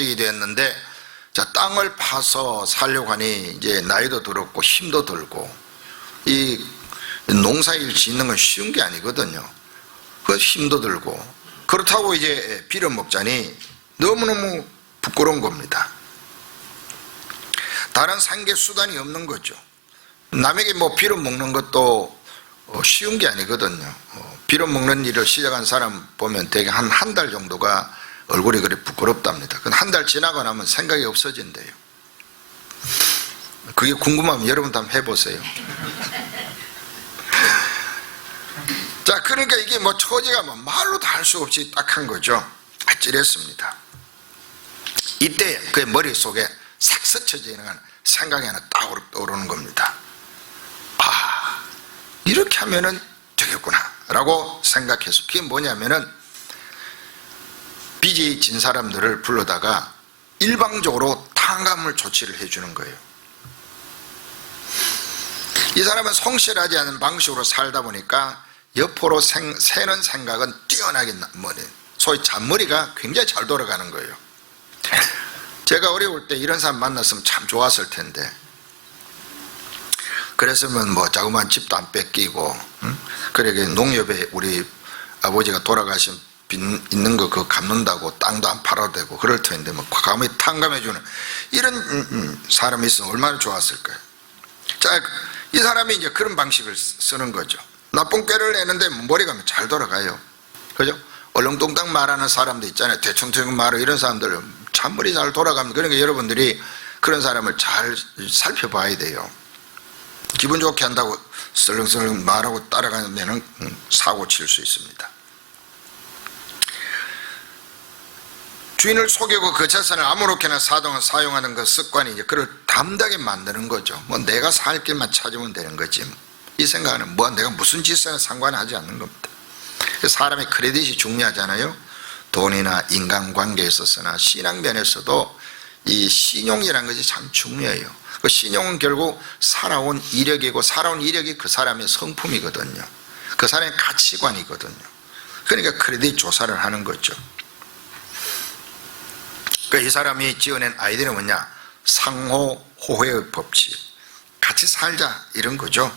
실직이 됐는데, 자, 땅을 파서 살려고 하니 이제 나이도 들었고 힘도 들고, 이 농사일 짓는 건 쉬운 게 아니거든요. 그 힘도 들고, 그렇다고 이제 빌어먹자니 너무너무 부끄러운 겁니다. 다른 생계 수단이 없는 거죠. 남에게 뭐 빌어먹는 것도 쉬운 게 아니거든요. 빌어먹는 일을 시작한 사람 보면 대개 한 달 정도가 얼굴이 그래 부끄럽답니다. 한 달 지나고 나면 생각이 없어진대요. 그게 궁금하면 여러분도 한번 해보세요. 자, 그러니까 이게 뭐 처지가 뭐 말로도 할 수 없이 딱한 거죠. 아찔했습니다. 이때 그의 머릿속에 싹 스쳐지는 생각이 하나 딱 떠오르는 겁니다. 아, 이렇게 하면은 되겠구나 라고 생각해서, 그게 뭐냐면은 빚이 진 사람들을 불러다가 일방적으로 탕감을 조치를 해주는 거예요. 이 사람은 성실하지 않은 방식으로 살다 보니까 옆으로 새는 생각은 뛰어나게 소위 잔머리가 굉장히 잘 돌아가는 거예요. 제가 어려울 때 이런 사람 만났으면 참 좋았을 텐데, 그랬으면 뭐 자그마한 집도 안 뺏기고, 그러게 농협에 우리 아버지가 돌아가신 빚 있는 거 그거 갚는다고 땅도 안 팔아도 되고 그럴 텐데, 뭐 감히 탕감해주는 이런 사람이 있으면 얼마나 좋았을까요? 자, 이 사람이 이제 그런 방식을 쓰는 거죠. 나쁜 꾀를 내는데 머리가 잘 돌아가요. 그죠? 얼렁뚱땅 말하는 사람도 있잖아요. 대충 말하고 이런 사람들 잔머리 잘 돌아갑니다. 그러니까 여러분들이 그런 사람을 잘 살펴봐야 돼요. 기분 좋게 한다고 설렁설렁 말하고 따라가면 사고 칠 수 있습니다. 주인을 속이고 그 재산을 아무렇게나 사용하는 그 습관이 이제 그를 담대하게 만드는 거죠. 뭐 내가 살 길만 찾으면 되는 거지. 이 생각은 뭐 내가 무슨 짓을 상관하지 않는 겁니다. 사람의 크레딧이 중요하잖아요. 돈이나 인간관계에 있어서나 신앙면에서도 이 신용이라는 것이 참 중요해요. 그 신용은 결국 살아온 이력이고, 살아온 이력이 그 사람의 성품이거든요. 그 사람의 가치관이거든요. 그러니까 크레딧 조사를 하는 거죠. 그러니까 이 사람이 지어낸 아이디어는 뭐냐? 상호 호혜의 법칙, 같이 살자 이런 거죠.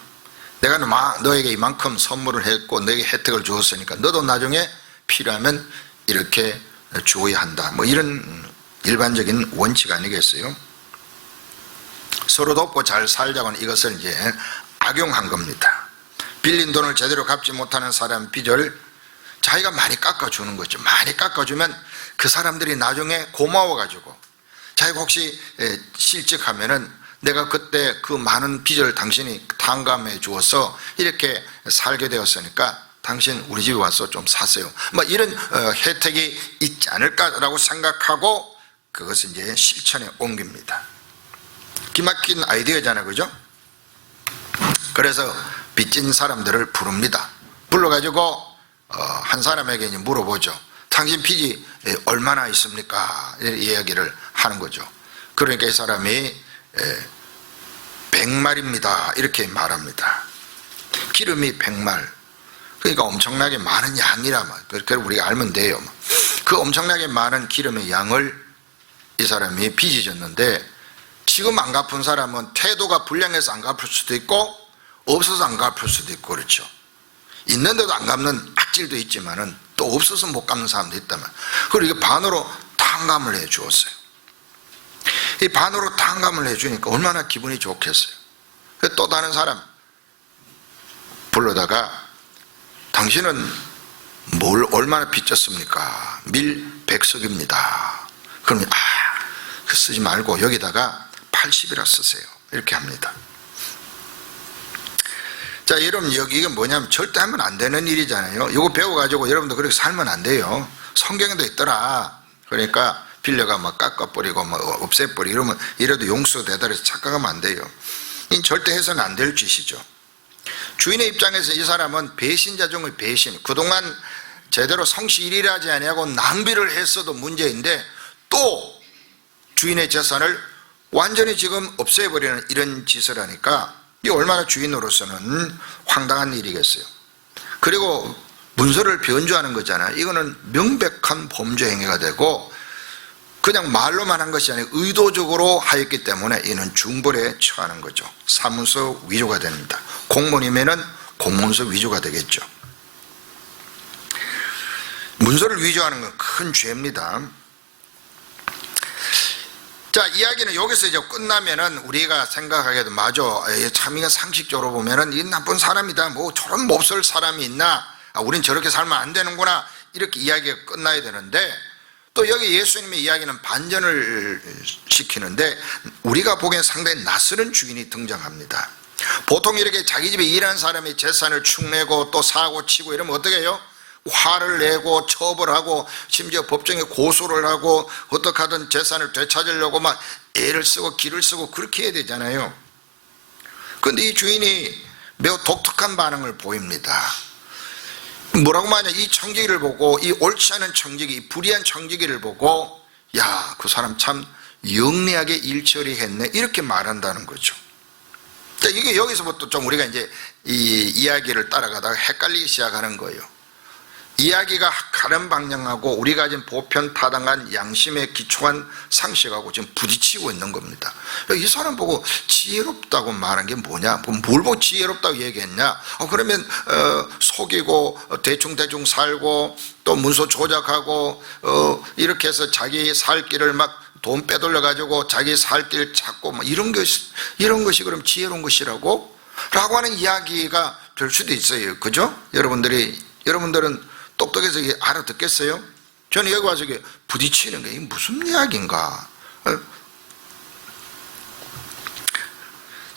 내가 너에게 이만큼 선물을 했고 너에게 혜택을 주었으니까 너도 나중에 필요하면 이렇게 주어야 한다, 뭐 이런 일반적인 원칙 아니겠어요? 서로 돕고 잘 살자고는 이것을 이제 악용한 겁니다. 빌린 돈을 제대로 갚지 못하는 사람 빚을 자기가 많이 깎아주는 거죠. 많이 깎아주면 그 사람들이 나중에 고마워가지고, 자기가 혹시 실직하면은 내가 그때 그 많은 빚을 당신이 탕감해 주어서 이렇게 살게 되었으니까 당신 우리 집에 와서 좀 사세요, 뭐 이런 혜택이 있지 않을까라고 생각하고 그것을 이제 실천에 옮깁니다. 기막힌 아이디어잖아요, 그죠? 그래서 빚진 사람들을 부릅니다. 불러가지고 한 사람에게 물어보죠. 당신 빚이 얼마나 있습니까? 이야기를 하는 거죠. 그러니까 이 사람이 100말입니다 이렇게 말합니다. 기름이 100말, 그러니까 엄청나게 많은 양이라, 그렇게 우리가 알면 돼요. 그 엄청나게 많은 기름의 양을 이 사람이 빚이 졌는데, 지금 안 갚은 사람은 태도가 불량해서 안 갚을 수도 있고 없어서 안 갚을 수도 있고 그렇죠. 있는데도 안 갚는 악질도 있지만은 또 없어서 못 갚는 사람도 있다면, 그리고 이게 반으로 탕감을 해 주었어요. 이 반으로 탕감을 해 주니까 얼마나 기분이 좋겠어요. 또 다른 사람 불러다가 당신은 뭘 얼마나 빚졌습니까? 밀백석입니다. 그러면 그 쓰지 말고 여기다가 80이라 쓰세요 이렇게 합니다. 자, 여러분 이게 뭐냐면 절대 하면 안 되는 일이잖아요. 이거 배워가지고 여러분도 그렇게 살면 안 돼요. 성경에도 있더라. 그러니까 빌려가 막 깎아버리고 막 없애버리고 이러면 이래도 용서되다 해서 착각하면 안 돼요. 이 절대 해서는 안 될 짓이죠. 주인의 입장에서 이 사람은 배신자 중의 배신, 그동안 제대로 성실히 일하지 아니하고 낭비를 했어도 문제인데 또 주인의 재산을 완전히 지금 없애버리는 이런 짓을 하니까 이 얼마나 주인으로서는 황당한 일이겠어요. 그리고 문서를 변조하는 거잖아요. 이거는 명백한 범죄 행위가 되고 그냥 말로만 한 것이 아니고 의도적으로 하였기 때문에 이는 중벌에 처하는 거죠. 사문서 위조가 됩니다. 공문이면은 공문서 위조가 되겠죠. 문서를 위조하는 건 큰 죄입니다. 자, 이야기는 여기서 이제 끝나면은 우리가 생각하기에도 맞아, 참 이거 상식적으로 보면은 이 나쁜 사람이다, 뭐 저런 몹쓸 사람이 있나, 우린 저렇게 살면 안 되는구나, 이렇게 이야기가 끝나야 되는데, 또 여기 예수님의 이야기는 반전을 시키는데 우리가 보기엔 상당히 낯설은 주인이 등장합니다. 보통 이렇게 자기 집에 일하는 사람이 재산을 축내고 또 사고 치고 이러면 어떻게 해요? 화를 내고 처벌하고 심지어 법정에 고소를 하고 어떻게 하든 재산을 되찾으려고 막 애를 쓰고 기를 쓰고 그렇게 해야 되잖아요. 그런데 이 주인이 매우 독특한 반응을 보입니다. 뭐라고 말하냐, 이 청지기를 보고, 이 옳지 않은 청지기, 이 불의한 청지기를 보고, 야, 그 사람 참 영리하게 일 처리했네, 이렇게 말한다는 거죠. 이게 여기서부터 좀 우리가 이제 이 이야기를 따라가다가 헷갈리기 시작하는 거예요. 이야기가 가는 방향하고 우리가 지금 보편타당한 양심에 기초한 상식하고 지금 부딪히고 있는 겁니다. 이 사람 보고 지혜롭다고 말한 게 뭐냐, 뭘 보고 지혜롭다고 얘기했냐, 그러면 속이고 대충 살고 또 문서 조작하고 이렇게 해서 자기 살 길을 막 돈 빼돌려 가지고 자기 살 길 찾고 막 이런 것이 그럼 지혜로운 것이라고 라고 하는 이야기가 될 수도 있어요. 그죠? 여러분들은 똑똑해서 알아듣겠어요? 저는 여기 와서 부딪히는 게 이게 무슨 이야기인가?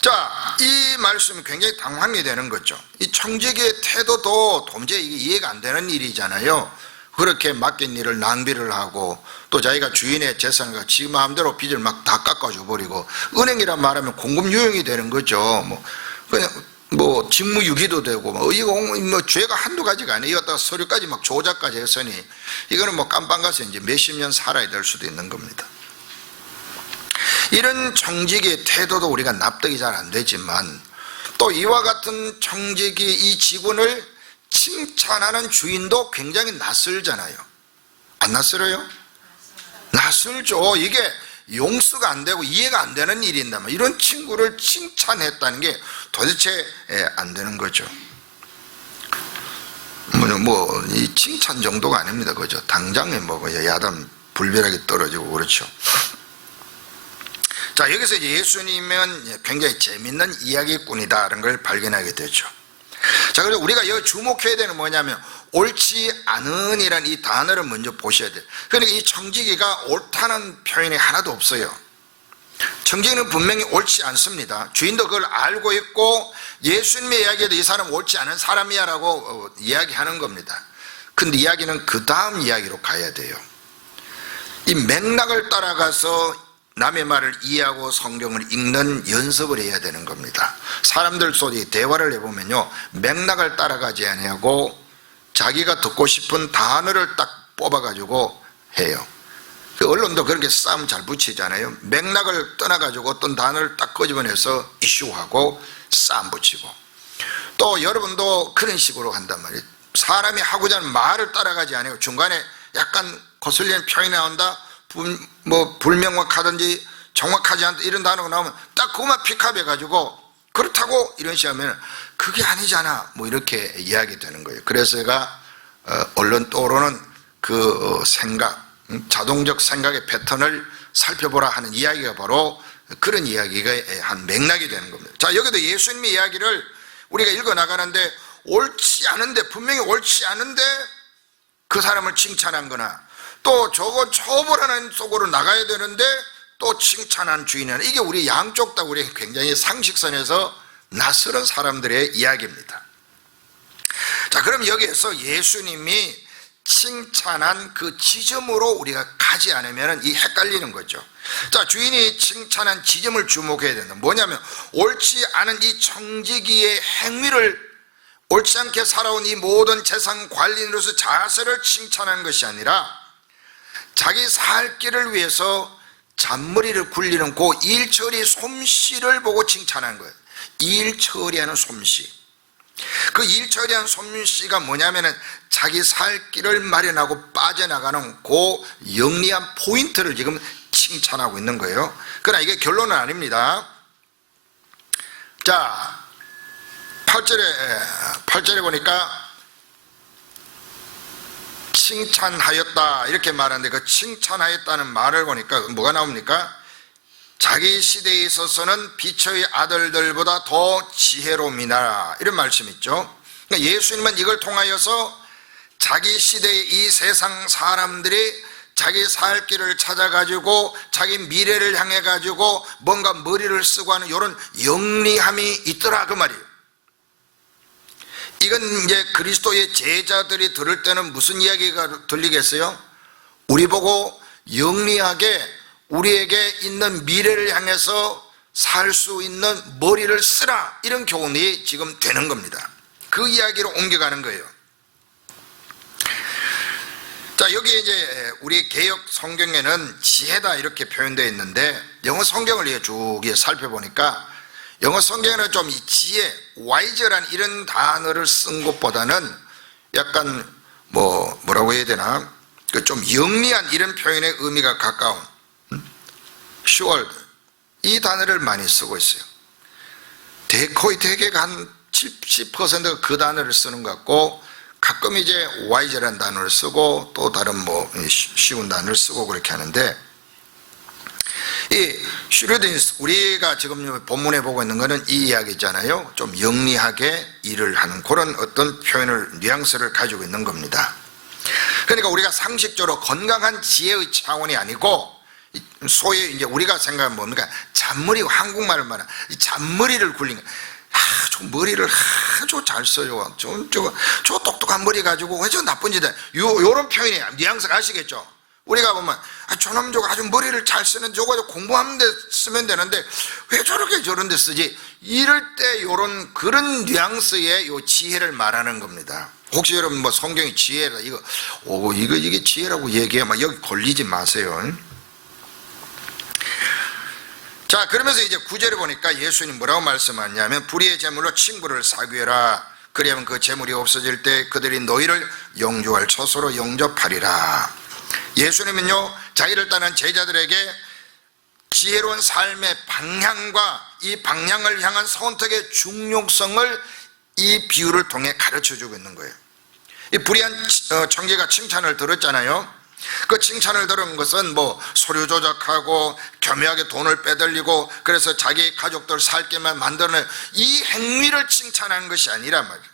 자, 이 말씀이 굉장히 당황이 되는 거죠. 이 청지기의 태도도 도무지 이게 이해가 안 되는 일이잖아요. 그렇게 맡긴 일을 낭비를 하고 또 자기가 주인의 재산을 지 마음대로 빚을 막 다 깎아줘 버리고, 은행이란 말하면 공금유용이 되는 거죠. 그냥 직무유기도 되고, 이거 죄가 한두 가지가 아니에요. 이거 서류까지 막 조작까지 했으니 이거는 깜빵 가서 이제 몇십 년 살아야 될 수도 있는 겁니다. 이런 청지기의 태도도 우리가 납득이 잘 안 되지만, 또 이와 같은 청지기 이 직원을 칭찬하는 주인도 굉장히 낯설잖아요. 안 낯설어요? 낯설죠. 이게 용서가 안 되고 이해가 안 되는 일인데 이런 친구를 칭찬했다는 게 도대체 안 되는 거죠. 이 칭찬 정도가 아닙니다. 그죠? 당장에 야단 불벼락이 떨어지고 그렇죠. 자, 여기서 이제 예수님은 굉장히 재밌는 이야기꾼이다라는 걸 발견하게 되죠. 자, 그래서 우리가 여기 주목해야 되는 뭐냐면 옳지 않은 이라는 이 단어를 먼저 보셔야 돼요. 그러니까 이 청지기가 옳다는 표현이 하나도 없어요. 청지기는 분명히 옳지 않습니다. 주인도 그걸 알고 있고 예수님의 이야기에도 이 사람 옳지 않은 사람이야 라고 이야기하는 겁니다. 근데 이야기는 그 다음 이야기로 가야 돼요. 이 맥락을 따라가서 남의 말을 이해하고 성경을 읽는 연습을 해야 되는 겁니다. 사람들 속에 대화를 해보면요, 맥락을 따라가지 아니하고 자기가 듣고 싶은 단어를 딱 뽑아가지고 해요. 언론도 그렇게 싸움 잘 붙이잖아요. 맥락을 떠나가지고 어떤 단어를 딱 끄집어내서 이슈하고 싸움 붙이고, 또 여러분도 그런 식으로 한단 말이에요. 사람이 하고자 하는 말을 따라가지 아니고 중간에 약간 거슬리는 표현이 나온다, 불명확하든지 정확하지 않다 이런 단어가 나오면 딱 그것만 픽업해 가지고 그렇다고 이런 식으로 하면 그게 아니잖아 이렇게 이야기 되는 거예요. 그래서 제가 언론 떠오르는 그 생각, 자동적 생각의 패턴을 살펴보라 하는 이야기가 바로 그런 이야기가 한 맥락이 되는 겁니다. 자, 여기도 예수님의 이야기를 우리가 읽어 나가는데 옳지 않은데, 분명히 옳지 않은데 그 사람을 칭찬한 거나, 또 저거 처벌하는 속으로 나가야 되는데 또 칭찬한 주인은, 이게 우리 양쪽 다 우리 굉장히 상식선에서 낯설은 사람들의 이야기입니다. 자, 그럼 여기에서 예수님이 칭찬한 그 지점으로 우리가 가지 않으면 이 헷갈리는 거죠. 자, 주인이 칭찬한 지점을 주목해야 된다. 뭐냐면 옳지 않은 이 청지기의 행위를, 옳지 않게 살아온 이 모든 재산 관리인으로서 자세를 칭찬하는 것이 아니라 자기 살 길을 위해서 잔머리를 굴리는 그 일처리 솜씨를 보고 칭찬하는 거예요. 일 처리하는 솜씨. 그 일처리한 솜씨가 뭐냐면은 자기 살 길을 마련하고 빠져나가는 그 영리한 포인트를 지금 칭찬하고 있는 거예요. 그러나 이게 결론은 아닙니다. 자, 8절에 보니까 칭찬하였다 이렇게 말하는데, 그 칭찬하였다는 말을 보니까 뭐가 나옵니까? 자기 시대에 있어서는 빛의 아들들보다 더 지혜로움이나 이런 말씀이 있죠. 그러니까 예수님은 이걸 통하여서 자기 시대의 이 세상 사람들이 자기 살 길을 찾아가지고 자기 미래를 향해 가지고 뭔가 머리를 쓰고 하는 이런 영리함이 있더라 그 말이에요. 이건 이제 그리스도의 제자들이 들을 때는 무슨 이야기가 들리겠어요? 우리 보고 영리하게 우리에게 있는 미래를 향해서 살 수 있는 머리를 쓰라, 이런 교훈이 지금 되는 겁니다. 그 이야기로 옮겨가는 거예요. 자, 여기 이제 우리 개역 성경에는 지혜다 이렇게 표현되어 있는데, 영어 성경을 쭉 살펴보니까 영어 성경에는 좀 이 지혜, wise란 이런 단어를 쓴 것보다는 약간 뭐라고 해야 되나, 그 좀 영리한 이런 표현의 의미가 가까운 shrewd, 이 단어를 많이 쓰고 있어요. 거의 대개가 한 70%가 그 단어를 쓰는 것 같고, 가끔 이제 wise라는 단어를 쓰고 또 다른 쉬운 단어를 쓰고 그렇게 하는데, 이 슈르드니스, 우리가 지금 본문에 보고 있는 것은 이 이야기 있잖아요. 좀 영리하게 일을 하는 그런 어떤 표현을, 뉘앙스를 가지고 있는 겁니다. 그러니까 우리가 상식적으로 건강한 지혜의 차원이 아니고, 소위 이제 우리가 생각하면 뭡니까? 잔머리, 한국말을 말하면 잔머리를 굴린, 저 머리를 아주 잘 써요. 저 똑똑한 머리 가지고 왜 저 나쁜 짓을, 요런 표현이 뉘앙스가 아시겠죠? 우리가 보면 저놈 저거 아주 머리를 잘 쓰는, 저거 공부하는 데 쓰면 되는데 왜 저렇게 저런 데 쓰지? 이럴 때 요런 그런 뉘앙스의 요 지혜를 말하는 겁니다. 혹시 여러분 성경이 지혜라 이게 지혜라고 얘기하면 여기 걸리지 마세요. 자, 그러면서 이제 9절에 보니까 예수님 뭐라고 말씀하냐면, 불의의 제물로 친구를 사귀어라. 그리하면 그 제물이 없어질 때 그들이 너희를 영주할 처소로 영접하리라. 예수님은요, 자기를 따른 제자들에게 지혜로운 삶의 방향과 이 방향을 향한 선택의 중요성을 이 비유를 통해 가르쳐주고 있는 거예요. 이 불의한 청지가 칭찬을 들었잖아요. 그 칭찬을 들은 것은 서류 조작하고 교묘하게 돈을 빼돌리고 그래서 자기 가족들 살게만 만드는 이 행위를 칭찬하는 것이 아니란 말이에요.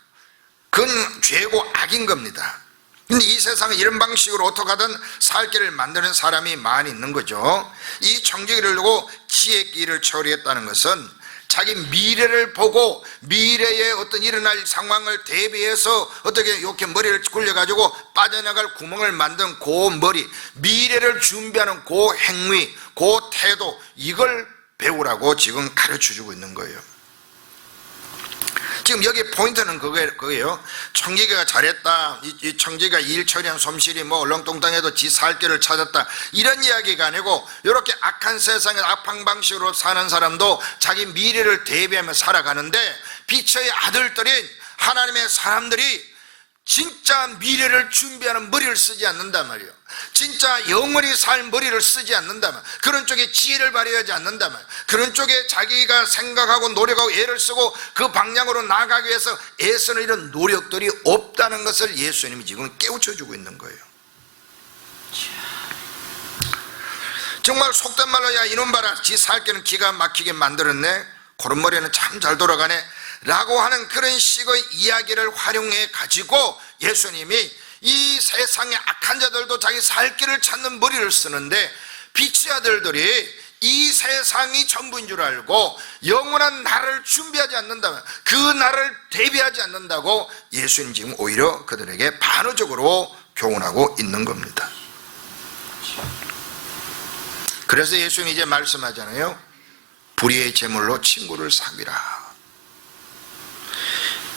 그건 죄고 악인 겁니다. 근데 이 세상에 이런 방식으로 어떻게 하든 살 길을 만드는 사람이 많이 있는 거죠. 이 청지기를 두고 지혜 길을 처리했다는 것은 자기 미래를 보고 미래에 어떤 일어날 상황을 대비해서 어떻게 이렇게 머리를 굴려가지고 빠져나갈 구멍을 만든 그 머리, 미래를 준비하는 그 행위, 그 태도, 이걸 배우라고 지금 가르쳐주고 있는 거예요. 지금 여기 포인트는 그거예요. 청지기가 잘했다, 이 청지기가 일 처리한 솜씨이 얼렁뚱땅해도 지 살 길을 찾았다, 이런 이야기가 아니고, 이렇게 악한 세상에 악한 방식으로 사는 사람도 자기 미래를 대비하며 살아가는데, 빛의 아들들인 하나님의 사람들이 진짜 미래를 준비하는 머리를 쓰지 않는단 말이에요. 진짜 영원히 살 머리를 쓰지 않는다면, 그런 쪽에 지혜를 발휘하지 않는다면, 그런 쪽에 자기가 생각하고 노력하고 애를 쓰고 그 방향으로 나아가기 위해서 애쓰는 이런 노력들이 없다는 것을 예수님이 지금 깨우쳐주고 있는 거예요. 정말 속된 말로, 야 이놈 봐라, 지 살기는 기가 막히게 만들었네, 그런 머리는 참 잘 돌아가네 라고 하는 그런 식의 이야기를 활용해 가지고 예수님이 이 세상의 악한 자들도 자기 살 길을 찾는 머리를 쓰는데, 빛의 아들들이 이 세상이 전부인 줄 알고 영원한 나라를 준비하지 않는다면, 그 나라를 대비하지 않는다고 예수님 지금 오히려 그들에게 반어적으로 교훈하고 있는 겁니다. 그래서 예수님이 이제 말씀하잖아요. 불의의 제물로 친구를 사귀라.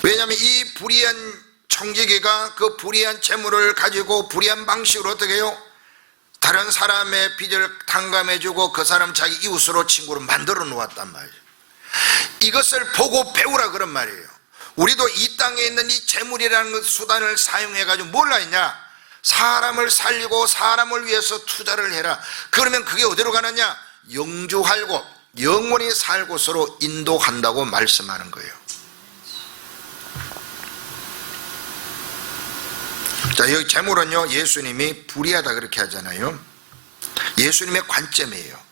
왜냐하면 이 불의한 청지기가 그 불의한 재물을 가지고 불의한 방식으로 어떻게 해요? 다른 사람의 빚을 탕감해주고 그 사람 자기 이웃으로 친구를 만들어 놓았단 말이에요. 이것을 보고 배우라 그런 말이에요. 우리도 이 땅에 있는 이 재물이라는 수단을 사용해가지고 뭘 하느냐? 사람을 살리고 사람을 위해서 투자를 해라. 그러면 그게 어디로 가느냐? 영주하고 영원히 살 곳으로 인도한다고 말씀하는 거예요. 자, 여기 재물은요, 예수님이 불의하다 그렇게 하잖아요. 예수님의 관점이에요.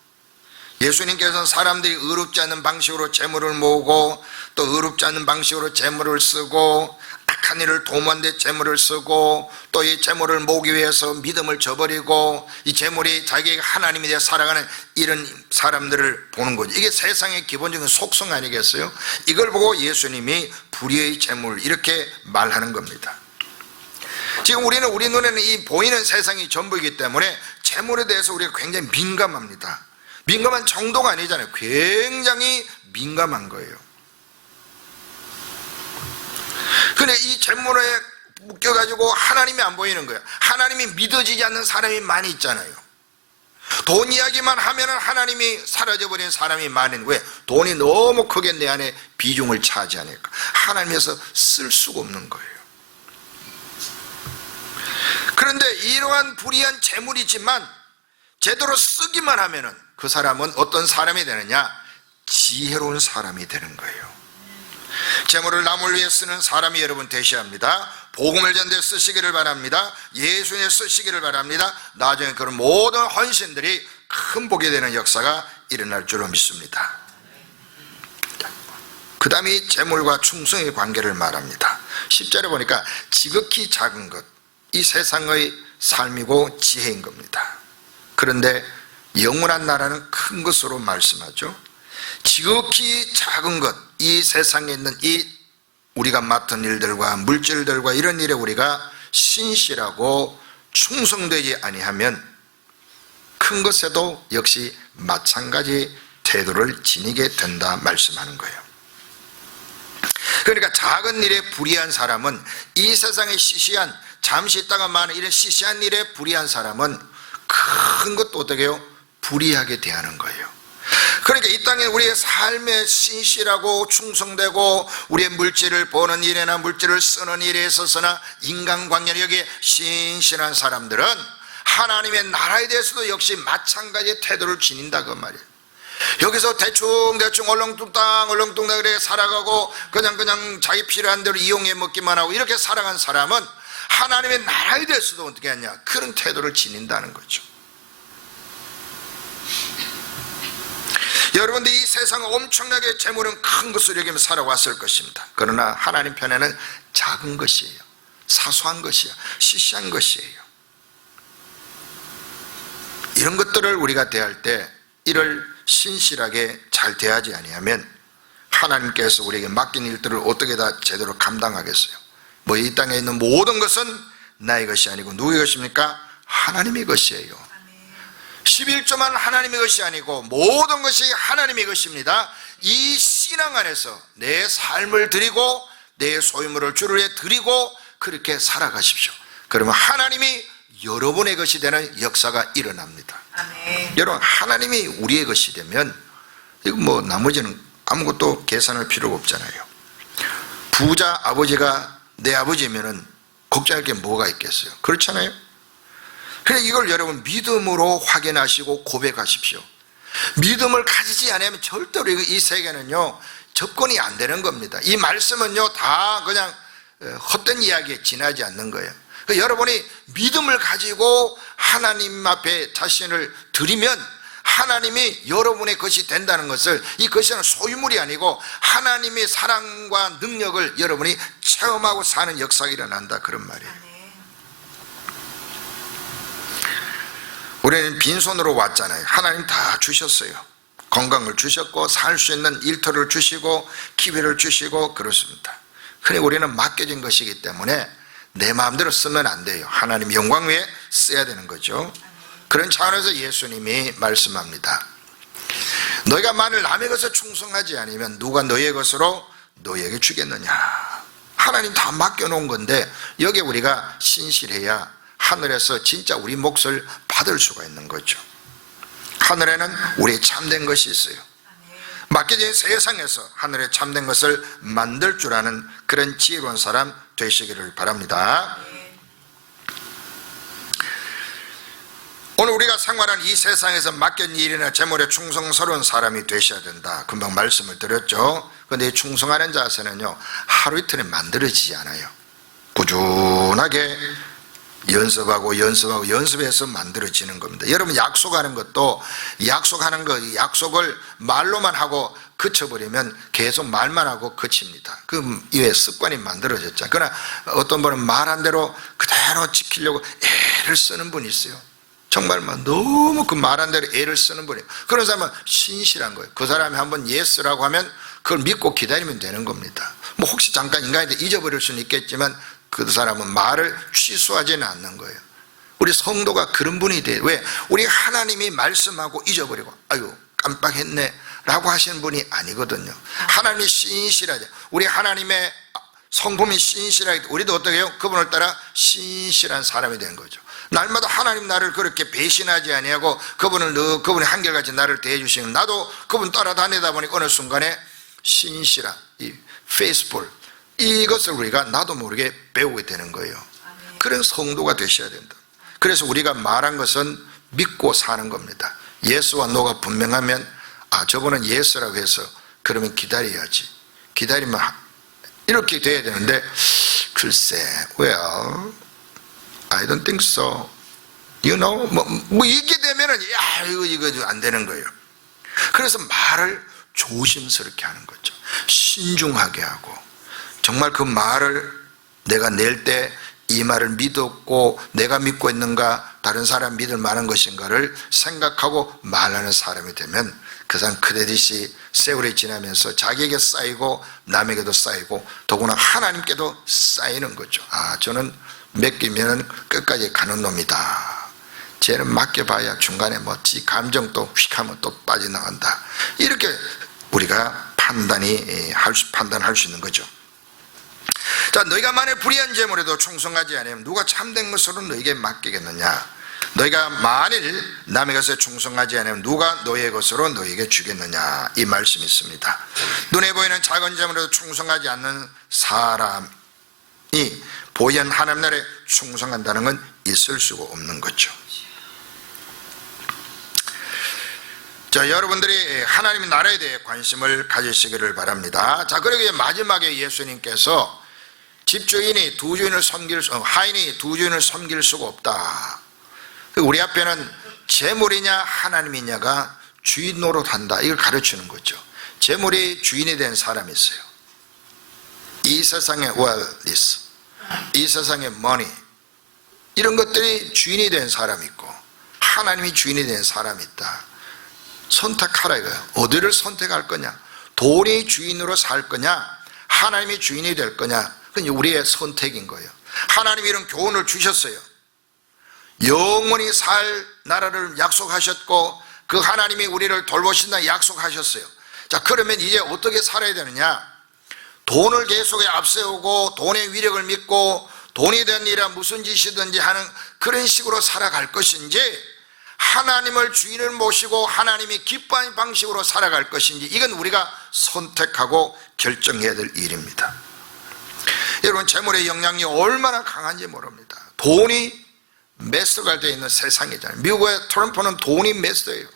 예수님께서는 사람들이 의롭지 않은 방식으로 재물을 모으고 또 의롭지 않은 방식으로 재물을 쓰고 악한 일을 도모한 데 재물을 쓰고 또 이 재물을 모으기 위해서 믿음을 저버리고 이 재물이 자기가 하나님에 대해 살아가는 이런 사람들을 보는 거죠. 이게 세상의 기본적인 속성 아니겠어요? 이걸 보고 예수님이 불의의 재물 이렇게 말하는 겁니다. 지금 우리 눈에는 이 보이는 세상이 전부이기 때문에 재물에 대해서 우리가 굉장히 민감합니다. 민감한 정도가 아니잖아요. 굉장히 민감한 거예요. 근데 이 재물에 묶여가지고 하나님이 안 보이는 거예요. 하나님이 믿어지지 않는 사람이 많이 있잖아요. 돈 이야기만 하면 하나님이 사라져버린 사람이 많은 거예요. 돈이 너무 크게 내 안에 비중을 차지하니까 하나님에서 쓸 수가 없는 거예요. 그런데 이러한 불의한 재물이지만 제대로 쓰기만 하면은 그 사람은 어떤 사람이 되느냐? 지혜로운 사람이 되는 거예요. 재물을 남을 위해 쓰는 사람이 여러분 되셔야 합니다. 복음을 전대 쓰시기를 바랍니다. 예수에 쓰시기를 바랍니다. 나중에 그런 모든 헌신들이 큰 복이 되는 역사가 일어날 줄로 믿습니다. 그 다음에 재물과 충성의 관계를 말합니다. 10절에 보니까 지극히 작은 것, 이 세상의 삶이고 지혜인 겁니다. 그런데 영원한 나라는 큰 것으로 말씀하죠. 지극히 작은 것, 이 세상에 있는 이 우리가 맡은 일들과 물질들과 이런 일에 우리가 신실하고 충성되지 아니하면 큰 것에도 역시 마찬가지 태도를 지니게 된다 말씀하는 거예요. 그러니까 작은 일에 불의한 사람은 이 세상에 시시한 잠시 있다가 마는 이런 시시한 일에 불의한 사람은 큰 것도 어떻게 해요? 불의하게 대하는 거예요. 그러니까 이 땅에 우리의 삶에 신실하고 충성되고 우리의 물질을 버는 일이나 물질을 쓰는 일에 있어서나 인간관계는 여기에 신실한 사람들은 하나님의 나라에 대해서도 역시 마찬가지의 태도를 지닌다 그 말이에요. 여기서 대충 얼렁뚱땅 그렇게 살아가고 그냥 자기 필요한 대로 이용해 먹기만 하고 이렇게 살아간 사람은 하나님의 나라에 대해서도 어떻게 하냐? 그런 태도를 지닌다는 거죠. 여러분들 이 세상은 엄청나게 재물은 큰 것을 여기며 살아왔을 것입니다. 그러나 하나님 편에는 작은 것이에요. 사소한 것이에요. 시시한 것이에요. 이런 것들을 우리가 대할 때 이를 신실하게 잘 대하지 아니하면 하나님께서 우리에게 맡긴 일들을 어떻게 다 제대로 감당하겠어요? 뭐 이 땅에 있는 모든 것은 나의 것이 아니고 누구의 것입니까? 하나님의 것이에요. 11조만 하나님의 것이 아니고 모든 것이 하나님의 것입니다. 이 신앙 안에서 내 삶을 드리고 내 소유물을 주를 위해 드리고 그렇게 살아가십시오. 그러면 하나님이 여러분의 것이 되는 역사가 일어납니다. 아멘. 여러분 하나님이 우리의 것이 되면 이거 뭐 나머지는 아무것도 계산할 필요가 없잖아요. 부자 아버지가 내 아버지면은 걱정할 게 뭐가 있겠어요? 그렇잖아요. 그러니까 이걸 여러분 믿음으로 확인하시고 고백하십시오. 믿음을 가지지 않으면 절대로 이 세계는요 접근이 안 되는 겁니다. 이 말씀은요 다 그냥 헛된 이야기에 지나지 않는 거예요. 그러니까 여러분이 믿음을 가지고 하나님 앞에 자신을 드리면 하나님이 여러분의 것이 된다는 것을, 이 것은 소유물이 아니고 하나님의 사랑과 능력을 여러분이 체험하고 사는 역사가 일어난다 그런 말이에요. 우리는 빈손으로 왔잖아요. 하나님 다 주셨어요. 건강을 주셨고 살 수 있는 일터를 주시고 기회를 주시고 그렇습니다. 그런데 우리는 맡겨진 것이기 때문에 내 마음대로 쓰면 안 돼요. 하나님 영광 위에 써야 되는 거죠. 그런 차원에서 예수님이 말씀합니다. 너희가 만일 남의 것에 충성하지 않으면 누가 너희의 것으로 너희에게 주겠느냐. 하나님 다 맡겨놓은 건데 여기에 우리가 신실해야 하늘에서 진짜 우리 몫을 받을 수가 있는 거죠. 하늘에는 우리의 참된 것이 있어요. 맡겨진 세상에서 하늘에 참된 것을 만들 줄 아는 그런 지혜로운 사람 되시기를 바랍니다. 오늘 우리가 생활하는 이 세상에서 맡긴 일이나 재물에 충성스러운 사람이 되셔야 된다. 금방 말씀을 드렸죠. 그런데 이 충성하는 자세는요, 하루 이틀에 만들어지지 않아요. 꾸준하게 연습해서 만들어지는 겁니다. 여러분, 약속하는 것도 약속을 말로만 하고 그쳐버리면 계속 말만 하고 그칩니다. 그 이외에 습관이 만들어졌죠. 그러나 어떤 분은 말한 대로 그대로 지키려고 애를 쓰는 분이 있어요. 정말 너무 그 말한 대로 애를 쓰는 분이에요. 그런 사람은 신실한 거예요. 그 사람이 한번 예스라고 하면 그걸 믿고 기다리면 되는 겁니다. 혹시 잠깐 인간인데 잊어버릴 수는 있겠지만 그 사람은 말을 취소하지는 않는 거예요. 우리 성도가 그런 분이 돼요. 왜? 우리 하나님이 말씀하고 잊어버리고 아유 깜빡했네 라고 하시는 분이 아니거든요. 하나님이 신실하죠. 우리 하나님의 성품이 신실하기 때문에 우리도 어떻게 해요? 그분을 따라 신실한 사람이 되는 거죠. 날마다 하나님 나를 그렇게 배신하지 아니하고 그분이 한결같이 나를 대해 주시는, 나도 그분 따라다니다 보니 어느 순간에 신실한 이 페이스풀, 이것을 우리가 나도 모르게 배우게 되는 거예요. 그런 성도가 되셔야 된다. 그래서 우리가 말한 것은 믿고 사는 겁니다. 예수와 노가 분명하면 저분은 예수라고 해서 그러면 기다려야지. 기다리면 이렇게 돼야 되는데 글쎄 well I don't think so. You know 이게 되면은 이거 안 되는 거예요. 그래서 말을 조심스럽게 하는 거죠. 신중하게 하고 정말 그 말을 내가 낼 때 이 말을 믿었고 내가 믿고 있는가 다른 사람 믿을 만한 것인가를 생각하고 말하는 사람이 되면 그 사람 크레딧이 세월이 지나면서 자기에게 쌓이고 남에게도 쌓이고 더구나 하나님께도 쌓이는 거죠. 저는 맡기면 끝까지 가는 놈이다. 쟤는 맡겨봐야 중간에 지 감정 또 휙 하면 또 빠져나간다. 이렇게 우리가 판단할 수 있는 거죠. 자, 너희가 만일 불의한 재물에도 충성하지 않으면 누가 참된 것으로 너희에게 맡기겠느냐? 너희가 만일 남의 것에 충성하지 않으면 누가 너희의 것으로 너희에게 주겠느냐? 이 말씀이 있습니다. 눈에 보이는 작은 재물에도 충성하지 않는 사람이 보이는 하나님 나라에 충성한다는 건 있을 수가 없는 거죠. 자, 여러분들이 하나님의 나라에 대해 관심을 가지시기를 바랍니다. 자, 그러기에 마지막에 예수님께서 집주인이 하인이 두 주인을 섬길 수가 없다. 우리 앞에는 재물이냐 하나님이냐가 주인 노릇한다, 이걸 가르치는 거죠. 재물이 주인이 된 사람이 있어요. 이 세상의 wealth, 이 세상의 money, 이런 것들이 주인이 된 사람이 있고 하나님이 주인이 된 사람이 있다. 선택하라 이거예요. 어디를 선택할 거냐? 돈이 주인으로 살 거냐? 하나님이 주인이 될 거냐? 그건 우리의 선택인 거예요. 하나님이 이런 교훈을 주셨어요. 영원히 살 나라를 약속하셨고 그 하나님이 우리를 돌보신다 약속하셨어요. 자, 그러면 이제 어떻게 살아야 되느냐? 돈을 계속 앞세우고 돈의 위력을 믿고 돈이 된 일이라 무슨 짓이든지 하는 그런 식으로 살아갈 것인지, 하나님을 주인을 모시고 하나님이 기뻐하는 방식으로 살아갈 것인지, 이건 우리가 선택하고 결정해야 될 일입니다. 여러분, 재물의 영향력이 얼마나 강한지 모릅니다. 돈이 매스터가 되어 있는 세상이잖아요. 미국의 트럼프는 돈이 매스터예요.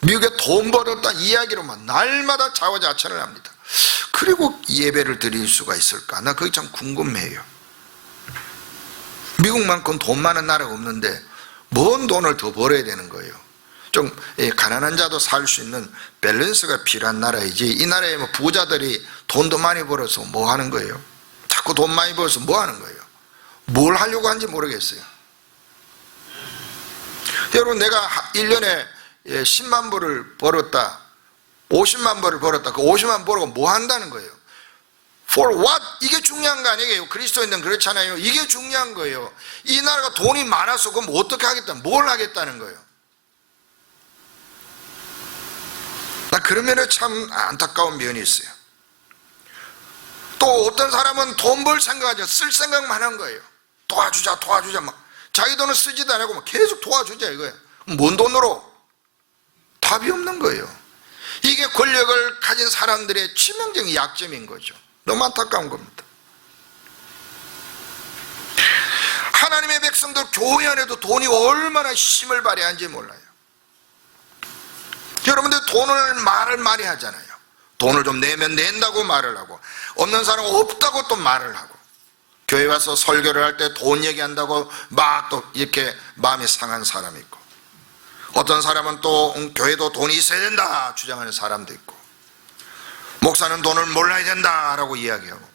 미국에 돈 벌었다 이야기로만 날마다 자화자찬을 합니다. 그리고 예배를 드릴 수가 있을까? 나 그게 참 궁금해요. 미국만큼 돈 많은 나라가 없는데 뭔 돈을 더 벌어야 되는 거예요? 좀 가난한 자도 살 수 있는 밸런스가 필요한 나라이지, 이 나라에 부자들이 돈도 많이 벌어서 뭐 하는 거예요? 자꾸 돈 많이 벌어서 뭐 하는 거예요? 뭘 하려고 하는지 모르겠어요. 여러분, 내가 1년에 10만 불을 벌었다, 50만 불을 벌었다, 그 50만 벌고 뭐 한다는 거예요? For what? 이게 중요한 거 아니에요? 그리스도인들은 그렇잖아요. 이게 중요한 거예요. 이 나라가 돈이 많아서 그럼 어떻게 하겠다, 뭘 하겠다는 거예요? 나 그런 면에 참 안타까운 면이 있어요. 또 어떤 사람은 돈 벌 생각하죠. 쓸 생각만 하는 거예요. 도와주자 막 자기 돈을 쓰지도 않고 계속 도와주자 이거예요. 뭔 돈으로? 답이 없는 거예요. 이게 권력을 가진 사람들의 치명적인 약점인 거죠. 너무 안타까운 겁니다. 하나님의 백성들 교회 안에도 돈이 얼마나 힘을 발휘하는지 몰라요. 여러분들 돈을 말을 많이 하잖아요. 돈을 좀 내면 낸다고 말을 하고, 없는 사람은 없다고 또 말을 하고, 교회 와서 설교를 할 때 돈 얘기한다고 막 또 이렇게 마음이 상한 사람이 있고, 어떤 사람은 또 교회도 돈이 있어야 된다 주장하는 사람도 있고, 목사는 돈을 몰라야 된다라고 이야기하고,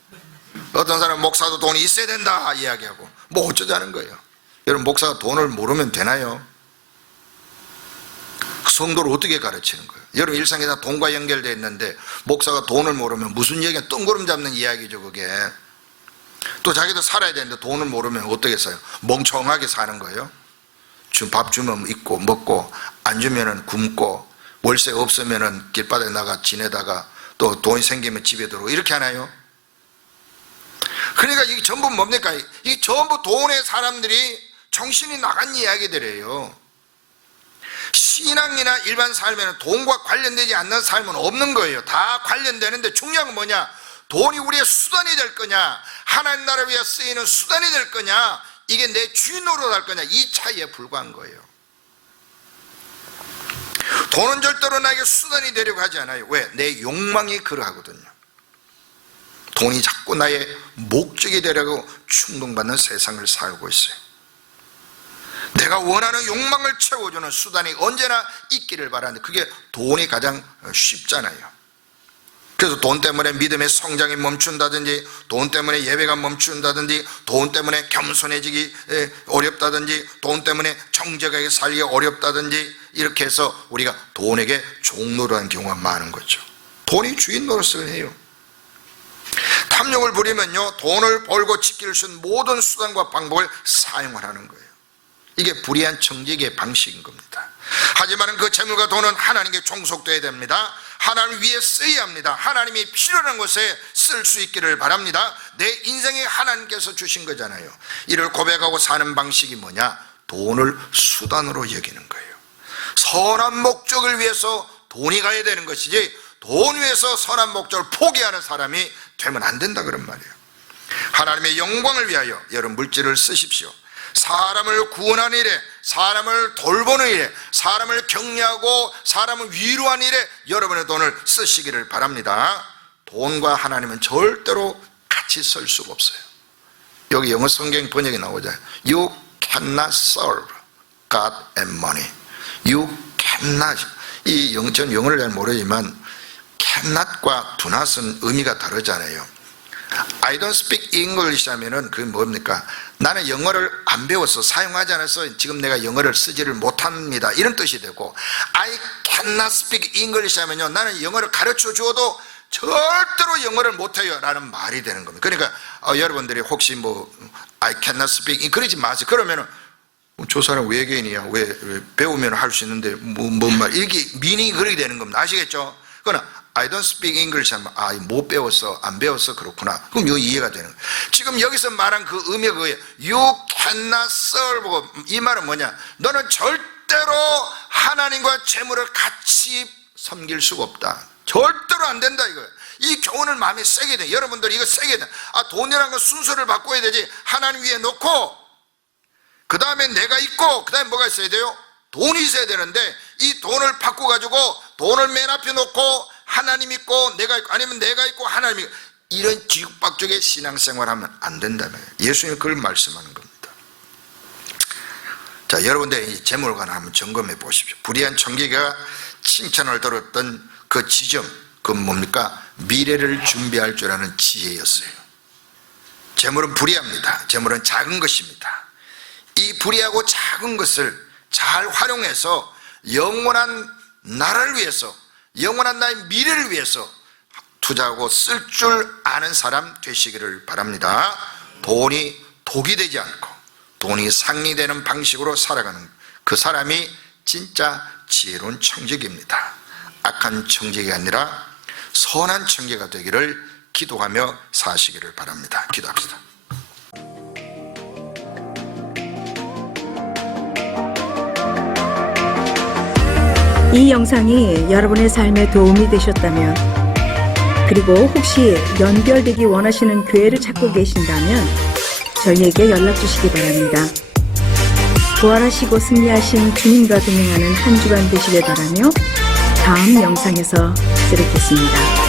어떤 사람은 목사도 돈이 있어야 된다 이야기하고, 뭐 어쩌자는 거예요. 여러분, 목사가 돈을 모르면 되나요? 성도를 어떻게 가르치는 거예요? 여러분, 일상에 다 돈과 연결되어 있는데 목사가 돈을 모르면 무슨 얘기야? 뜬구름 잡는 이야기죠 그게. 또 자기도 살아야 되는데 돈을 모르면 어떻게 써요? 멍청하게 사는 거예요. 밥 주면 있고 먹고, 안 주면 굶고, 월세 없으면 길바닥에 나가 지내다가 또 돈이 생기면 집에 들어오고, 이렇게 하나요? 그러니까 이게 전부 뭡니까? 이게 전부 돈의 사람들이 정신이 나간 이야기들이에요. 신앙이나 일반 삶에는 돈과 관련되지 않는 삶은 없는 거예요. 다 관련되는데 중요한 건 뭐냐? 돈이 우리의 수단이 될 거냐, 하나님 나라를 위해 쓰이는 수단이 될 거냐, 이게 내 주인 노릇할 거냐, 이 차이에 불과한 거예요. 돈은 절대로 나에게 수단이 되려고 하지 않아요. 왜? 내 욕망이 그러하거든요. 돈이 자꾸 나의 목적이 되려고 충동받는 세상을 살고 있어요. 내가 원하는 욕망을 채워주는 수단이 언제나 있기를 바라는데, 그게 돈이 가장 쉽잖아요. 그래서 돈 때문에 믿음의 성장이 멈춘다든지, 돈 때문에 예배가 멈춘다든지, 돈 때문에 겸손해지기 어렵다든지, 돈 때문에 정직하게 살기 어렵다든지, 이렇게 해서 우리가 돈에게 종노릇하는 경우가 많은 거죠. 돈이 주인 노릇을 해요. 탐욕을 부리면요, 돈을 벌고 지킬 수 있는 모든 수단과 방법을 사용하라는 거예요. 이게 불의한 정직의 방식인 겁니다. 하지만 그 재물과 돈은 하나님께 종속되어야 됩니다. 하나님 위에 쓰여야 합니다. 하나님이 필요한 곳에 쓸 수 있기를 바랍니다. 내 인생에 하나님께서 주신 거잖아요. 이를 고백하고 사는 방식이 뭐냐? 돈을 수단으로 여기는 거예요. 선한 목적을 위해서 돈이 가야 되는 것이지, 돈 위해서 선한 목적을 포기하는 사람이 되면 안 된다 그런 말이에요. 하나님의 영광을 위하여 여러분 물질을 쓰십시오. 사람을 구원하는 일에, 사람을 돌보는 일에, 사람을 격려하고 사람을 위로하는 일에 여러분의 돈을 쓰시기를 바랍니다. 돈과 하나님은 절대로 같이 쓸 수가 없어요. 여기 영어 성경 번역이 나오잖아요. You cannot serve God and money. You cannot. 이 전 영어를 잘 모르지만 cannot과 do not은 의미가 다르잖아요. I don't speak English 하면은 그게 뭡니까? 나는 영어를 안 배워서, 사용하지 않아서 지금 내가 영어를 쓰지를 못합니다, 이런 뜻이 되고, I cannot speak English 하면요, 나는 영어를 가르쳐 주어도 절대로 영어를 못해요 라는 말이 되는 겁니다. 그러니까 여러분들이 혹시 I cannot speak, 그러지 마세요. 그러면은 저 사람 외계인이야, 왜 배우면 할 수 있는데 뭔 말, 이게 미닝이 그렇게 되는 겁니다. 아시겠죠? 그러나 I don't speak English 하면 못 배웠어, 안 배웠어, 그렇구나. 그럼 이거 이해가 되는 거예요. 지금 여기서 말한 그 의미가 그거예요. You cannot serve. 이 말은 뭐냐? 너는 절대로 하나님과 재물을 같이 섬길 수가 없다. 절대로 안 된다 이거예요. 이 교훈을 마음에 세게 돼. 여러분들 이거 세게 돼. 돈이라는 건 순서를 바꿔야 되지. 하나님 위에 놓고, 그 다음에 내가 있고, 그 다음에 뭐가 있어야 돼요? 돈이 있어야 되는데, 이 돈을 바꿔가지고 돈을 맨 앞에 놓고 하나님 있고 내가 있고, 아니면 내가 있고 하나님 있고, 이런 뒤죽박죽의 신앙생활 하면 안 된다며. 예수님은 그걸 말씀하는 겁니다. 자, 여러분들 이 재물관 한번 점검해 보십시오. 불의한 청지기가 칭찬을 들었던 그 지점, 그건 뭡니까? 미래를 준비할 줄 아는 지혜였어요. 재물은 불의합니다. 재물은 작은 것입니다. 이 불의하고 작은 것을 잘 활용해서 영원한 나라를 위해서, 영원한 나의 미래를 위해서 투자하고 쓸 줄 아는 사람 되시기를 바랍니다. 돈이 독이 되지 않고 돈이 상이 되는 방식으로 살아가는 그 사람이 진짜 지혜로운 청지기입니다. 악한 청지기가 아니라 선한 청지기가 되기를 기도하며 사시기를 바랍니다. 기도합시다. 이 영상이 여러분의 삶에 도움이 되셨다면, 그리고 혹시 연결되기 원하시는 교회를 찾고 계신다면 저희에게 연락 주시기 바랍니다. 부활하시고 승리하신 주님과 동행하는 한 주간 되시길 바라며 다음 영상에서 뵙겠습니다.